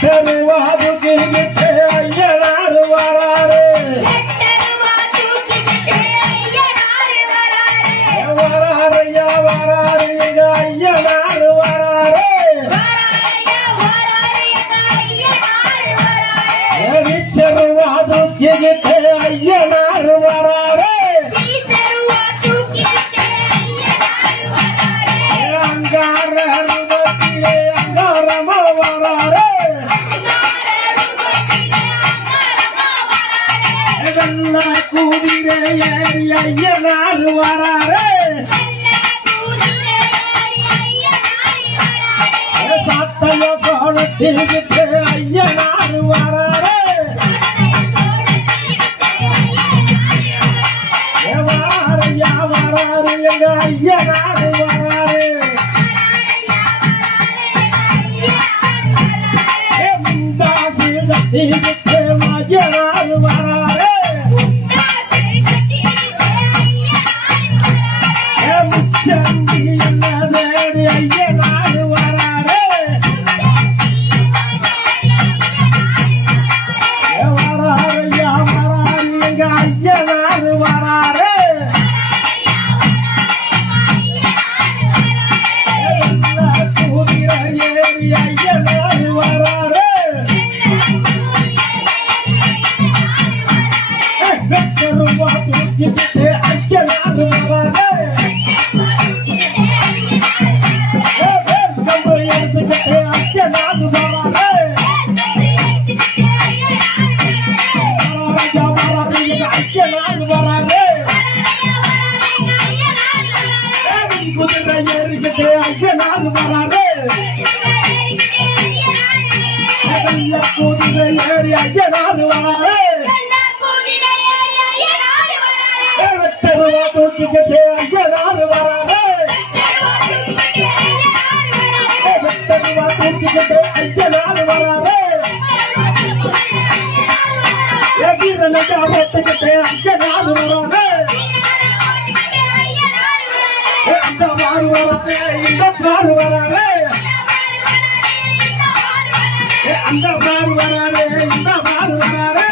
தருவாதுக்கிட்டு ஐயனார் வராரு வராரையா வராரு எங்க ஐயனார் வராரு தருவாதுக்கிட்டு ஐயனார் வராரு கூதிர ஏறி ஐயனார் வராரு சாத்தைய சோழத்திற்கு ஐயனார் வராரு வராரையா வராரு எங்க ஐயனார் வராரு முந்தாசி கட்டிக்கு ஐயனார் வராரு சந்தி என்னதேடி ஐயனார் வராரு வராரையா வராரு எங்க ஐயனார் வராரு கூதிர ஏறி ஐயனார் வராரு வெட்டருவா தூக்கிட்டு ஐயனார் வராரு குதிரை ஏறிக்கிட்டு ஐயனார் வராரு குதிரை ஏறி ஐயனார் வராரு வெட்டருவா தூக்கிக்கிட்டு ஐயனார் வராரு வெட்டருவா தூக்கிக்கிட்டு ஐயனார் வராரு வீரனையா வெட்டுக்கிட்டு ஐயனார் வராரு அந்த மாறு வராரு இந்த மாறு வராரு அந்த மாறு வராரு இந்த மாறு வராரு